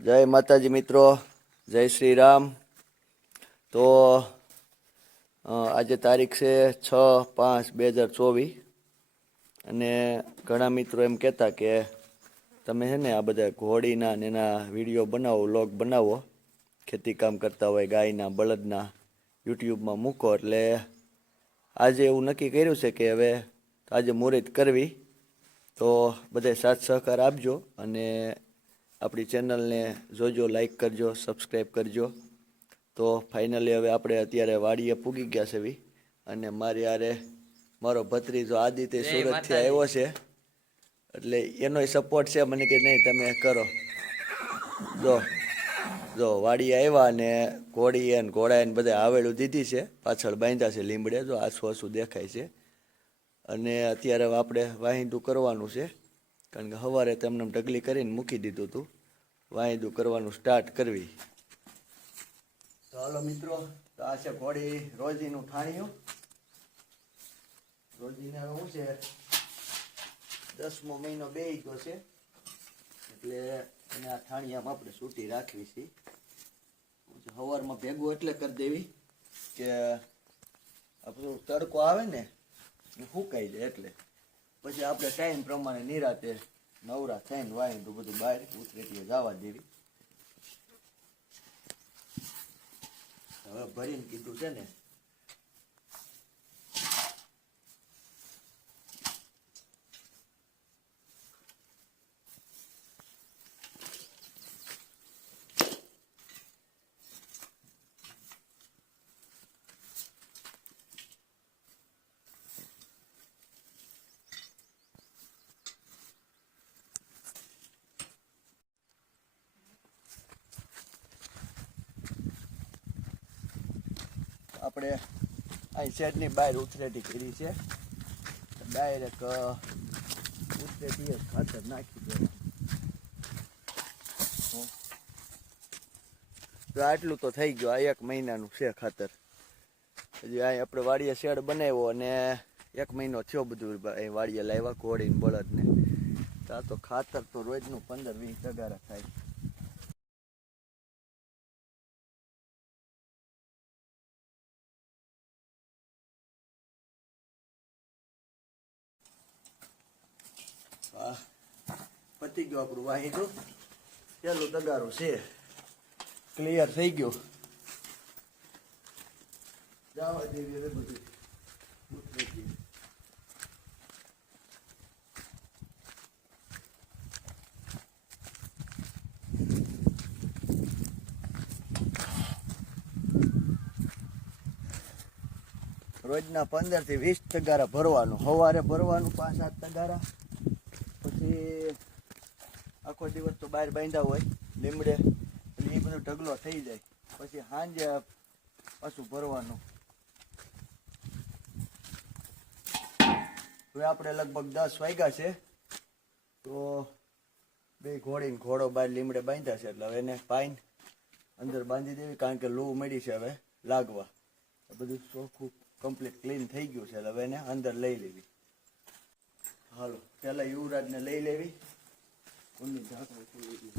જય માતાજી મિત્રો, જય શ્રી રામ. તો આજે તારીખ છે 6/5/2024 અને ઘણા મિત્રો એમ કહેતા કે તમે છે ને આ બધા ઘોડીના ને એના વિડીયો બનાવો, વ્લોગ બનાવો, ખેતી કામ કરતા હોય ગાયના બળદના યુટ્યુબમાં મૂકો. એટલે આજે એવું નક્કી કર્યું છે કે હવે આજે મુહૂર્ત કરવી. તો બધાય સાથ સહકાર આપજો અને આપણી ચેનલને જોજો, લાઈક કરજો, સબસ્ક્રાઈબ કરજો. તો ફાઇનલી હવે આપણે અત્યારે વાડીએ પૂગી ગયા છે અને મારી આરે મારો ભત્રીજો આદિત્ય સુરતથી આવ્યો છે, એટલે એનોય સપોર્ટ છે મને કે નહીં તમે કરો. જો જો વાડીએ આવ્યા અને ઘોડી અને ઘોડા એને બધા આવેલું દીધી છે, પાછળ બાંધ્યા છે લીમડે, જો આછું આછું દેખાય છે. અને અત્યારે આપણે વાહિંદું કરવાનું છે, કારણ કે સવારે તેમને ઢગલી કરીને મૂકી દીધું હતું. વાહિંદું કરવાનું સ્ટાર્ટ કરવી. તો હાલો મિત્રો, તો આ છે ઘોડી રોજીનું ઠાણિયું. રોજીને શું છે, 10મો મહિનો બેહી ગયો છે, એટલે એને આ ઠાણિયામાં આપણે સૂટી રાખવી છે. સવારમાં ભેગું એટલે કરી દેવી કે આપણું તડકો આવે ને સુકાઈ જાય, એટલે પછી આપણે ટાઈમ પ્રમાણે નિરાતે નવરા થઈને વાહિંદું બધું બહાર ઉતરેટીએ જવા દેવી. હવે ભરીને કીધું છે ને આપણે અહીં શેડની બહાર ઉથરેટી કરી છે, ડાયરેક્ટ ઉથરેટી ખાતર નાખી દેવાનું. તો આટલું તો થઈ ગયું, આ 1 મહિનાનું છે ખાતર. હજી અહીં આપણે વાડીએ શેડ બનાવ્યો અને 1 મહિનો થયો બધું વાડીએ લાવ્યા ઘોડીને બળદને. તો આ તો ખાતર તો રોજનું 15-20 તગારા થાય. પતી ગયું આપણું વાહિંદું, પેલું તગારું છે ક્લિયર થઈ ગયું. જવા દેવી હવે બધું. રોજના 15-20 તગારા ભરવાનું, સવારે ભરવાનું 5-7 તગારા, પછી આખો દિવસ તો બહાર બાંધ્યા હોય લીમડે, એટલે એ બધો ઢગલો થઈ જાય. પછી સાંજે પાછું ભરવાનું. હવે આપણે લગભગ 10 વાગ્યા છે, તો બે ઘોડીને ઘોડો બહાર લીમડે બાંધ્યા છે, એટલે હવે એને પાઈન અંદર બાંધી દેવી, કારણ કે લૂ મળી છે હવે લાગવા. બધું ચોખ્ખું કમ્પ્લીટ ક્લીન થઈ ગયું છે, એટલે હવે એને અંદર લઈ લેવી. હાલો પેલા યુવરાજને લઈ લેવી. ઊનની ઢાંકણી ખોલી દેવી.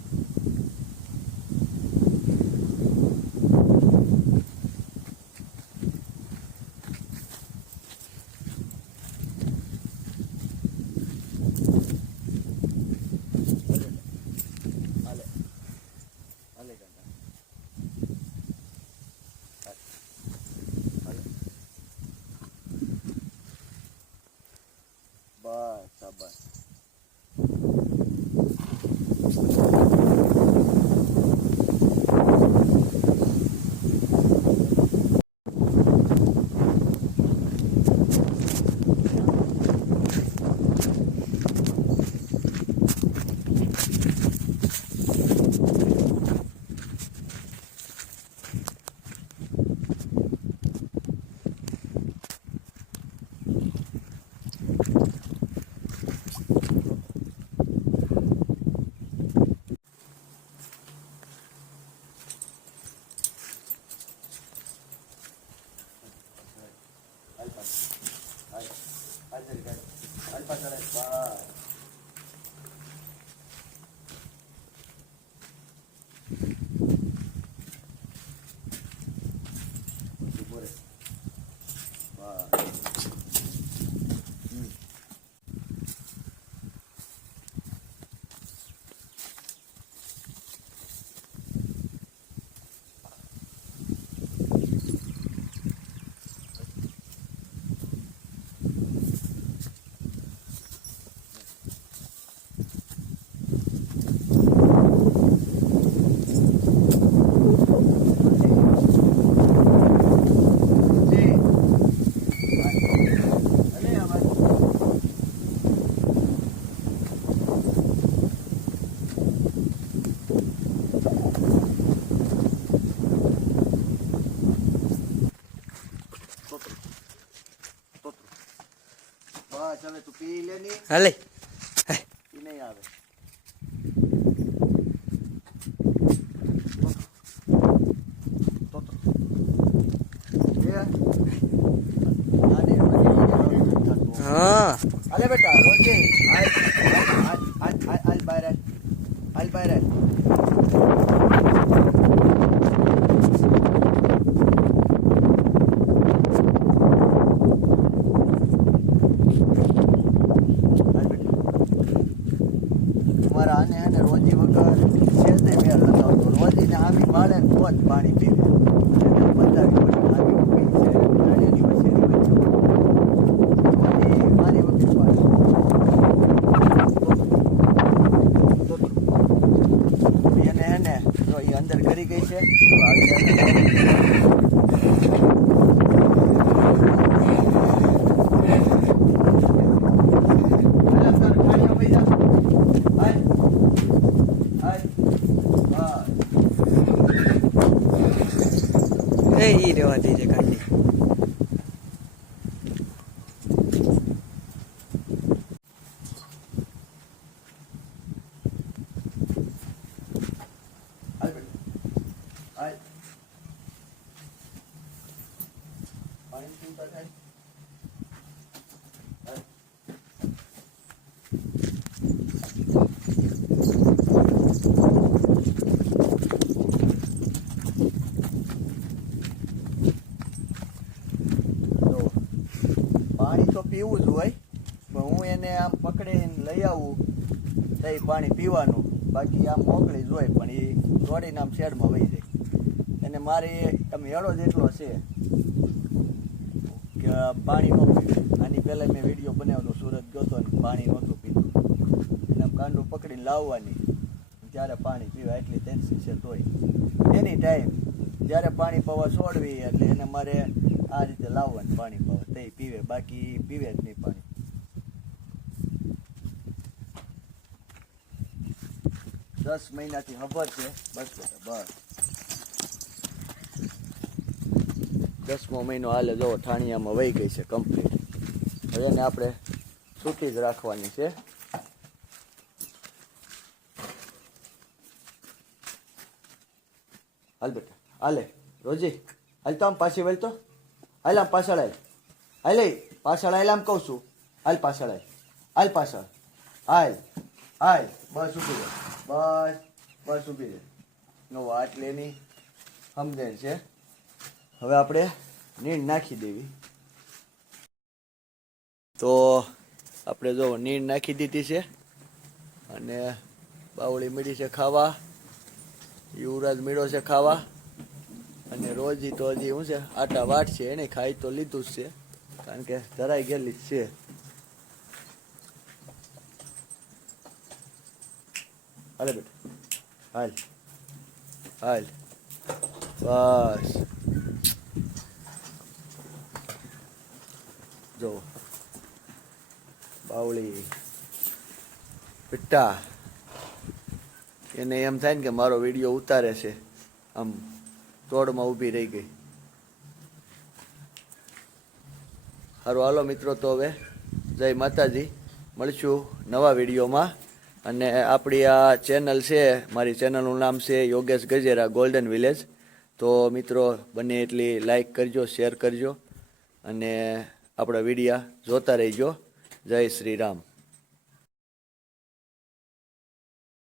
બસ શાબાશ. હાલે ઈ નહીં આવે. તો હા અલે બેટા રોજે હાલ બહાર હાલ બહાર તમારા આને હે ને રોજી વગર છે જ નહીં મેળ નથી આવતો. રોજીને આમી બાળે ને તો જ પાણી પીવે. એને બતાવી પડે આમી ઊભી છે નાળિયેરની વચ્ચેની વચ્ચે. રોજી મારી વખત પાડે. એને હે ને જો એ અંદર કરી ગઈ છે તો આગળ એ ઈ રેવા દેજે કાઢી પાણી પીતા થાય. પાણી તો પીવું જ હોય પણ હું એને આમ પકડીને લઈ આવું તો એ પાણી પીવાનું, બાકી આમ મોકળી જ હોય પણ એ દોડીને આમ શેડમાં વહી જાય. એને મારી આમ હેડો જ એટલો છે કે પાણી ન પીવે. આની પહેલાં મેં વિડીયો બનાવેલો, સુરત ગયો હતો ને પાણી નહોતું પીતું. એને આમ કાંડું પકડીને લાવવાની ત્યારે પાણી પીવા, એટલી ટેન્શન છે તોય એની ટાઈમ જ્યારે પાણી પીવા છોડવી એટલે એને મારે આ રીતે લાવવાનું પાણી પીવા, તે પીવે, બાકી પીવે જ નહીં પાણી. 10 મહિનાથી ખબર છે બસ બેટા બસ. 10મો મહિનો હાલે જો ઠાણિયામાં વહી ગઈ છે કમ્પ્લીટ. હવે એને આપણે છૂટી જ રાખવાની છે. હાલ બેટા હાલે રોજી હાલ તો આમ પાછી વળ તો હાલ આમ પાછળ હાલ હાલ પાછળ હાલ આમ કહું છું હાલ પાછળ હાલ પાછળ હાલ હાલ બસ ઊભી રહે બસ ઊભી રહે. નો આટલે એની સમજણ છે. હવે આપણે નીણ નાખી દેવી. તો આપણે જો નીણ નાખી દીધી છે અને બાવળી મીડી છે ખાવા, યુવરાજ મીડો છે ખાવા, અને રોજી તો હજી શું છે આટા વાટ છે, એને ખાઈ તો લીધું જ છે કારણ કે ધરાઈ ગયેલી જ છે. હાલે બેટા હાલ હાલ બસ. જો બાવળી બેટા એને એમ થાય ને કે મારો વિડીયો ઉતારે છે, આમ તોડમાં ઊભી રહી ગઈ. સારું હાલો મિત્રો, તો હવે જય માતાજી, મળીશું નવા વિડીયોમાં. અને આપણી આ ચેનલ છે, મારી ચેનલનું નામ છે યોગેશ ગજેરા ગોલ્ડન વિલેજ. તો મિત્રો બને એટલી લાઈક કરજો, શેર કરજો અને આપણા વિડીયા જોતા રહેજો. જય શ્રી રામ.